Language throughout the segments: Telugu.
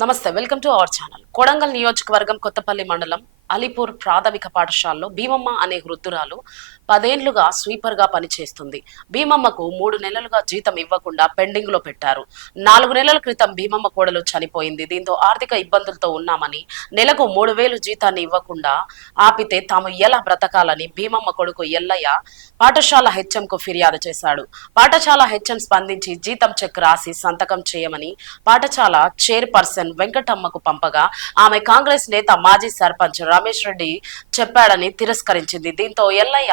నమస్తే welcome to our channel. Kodangal నియోజకవర్గం కొత్తపల్లి మండలం అలీపూర్ ప్రాథమిక పాఠశాలలో భీమమ్మ అనే వృద్ధురాలు పదేండ్లుగా స్వీపర్గా పనిచేస్తుంది. భీమమ్మకు మూడు నెలలుగా జీతం ఇవ్వకుండా పెండింగ్లో పెట్టారు. నాలుగు నెలల క్రితం భీమమ్మ కోడలు చనిపోయింది. దీంతో ఆర్థిక ఇబ్బందులతో ఉన్నామని నెలకు మూడు వేలు జీతాన్ని ఇవ్వకుండా ఆపితే తాము ఎలా బ్రతకాలని భీమమ్మ కొడుకు ఎల్లయ్య పాఠశాల హెచ్ఎం కు ఫిర్యాదు చేశాడు. పాఠశాల హెచ్ఎం స్పందించి జీతం చెక్ రాసి సంతకం చేయమని పాఠశాల చైర్పర్సన్ వెంకటమ్మకు పంపగా ఆమె కాంగ్రెస్ నేత మాజీ సర్పంచ్ రమేష్ రెడ్డి చెప్పాడని తిరస్కరించింది. దీంతో ఎల్లయ్య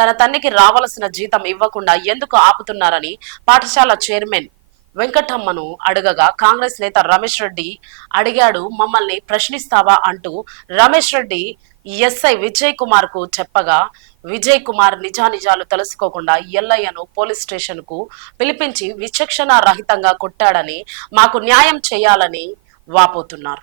తన తండ్రికి రావలసిన జీతం ఇవ్వకుండా ఎందుకు ఆపుతున్నారని పాఠశాల చైర్మన్ వెంకటమ్మను అడగగా కాంగ్రెస్ నేత రమేష్ రెడ్డి అడిగాడు మమ్మల్ని ప్రశ్నిస్తావా? అంటూ రమేష్ రెడ్డి ఎస్ఐ విజయ్ కుమార్కు చెప్పగా విజయ్ కుమార్ నిజానిజాలు తెలుసుకోకుండా ఎల్లయ్యను పోలీస్ స్టేషన్కు పిలిపించి విచక్షణ రహితంగా కొట్టాడని మాకు న్యాయం చేయాలని వాపోతున్నారు.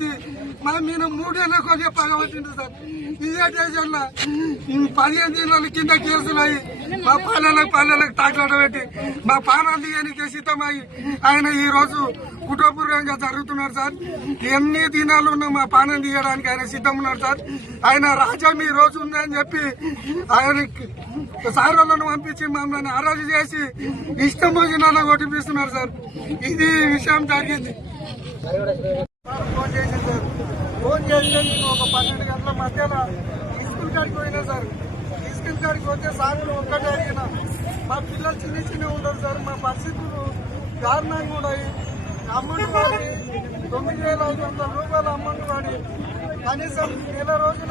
వ్యక్తి మా మీద మూడేళ్ళ కొంచెం పగబట్టిండు సార్. ఇదే స్టేషన్లో ఈ పదిహేను దినాల కింద కేసులు మా పాలలకు పాలలకు తాకలాట పెట్టి మా పానాలు తీయడానికి సిద్ధమై ఆయన ఈ రోజు కుటుంబపూర్వకంగా జరుగుతున్నారు సార్. ఎన్ని దినాలు ఉన్నా మా పానం తీయడానికి ఆయన సిద్ధం ఉన్నారు సార్. ఆయన రాజ్యం ఈ రోజు ఉందని చెప్పి ఆయన సారోళ్ళను పంపించి మమ్మల్ని అరెస్ట్ చేసి ఇష్టం భోజనాలు కొట్టిపిస్తున్నారు సార్. ఇది విషయం జరిగింది. నేను ఒక పన్నెండు గంటల మధ్యాహ్నం స్కూల్ కాడికి పోయినా సార్. స్కూల్ కాడికి పోతే సాగులు ఒక్కటే అడిగిన మా పిల్లలు చిన్న చిన్న ఉండరు సార్. మా పరిస్థితులు దారుణంగా ఉన్నాయి. అమౌంట్ వాడి తొమ్మిది వేల ఐదు వందల రూపాయలు అమౌంట్ వాడి కనీసం నెల రోజులు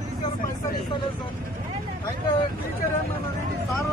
టీచర్ పైసలు ఇస్తలేదు సార్. అయితే టీచర్ ఏమన్నది? సార్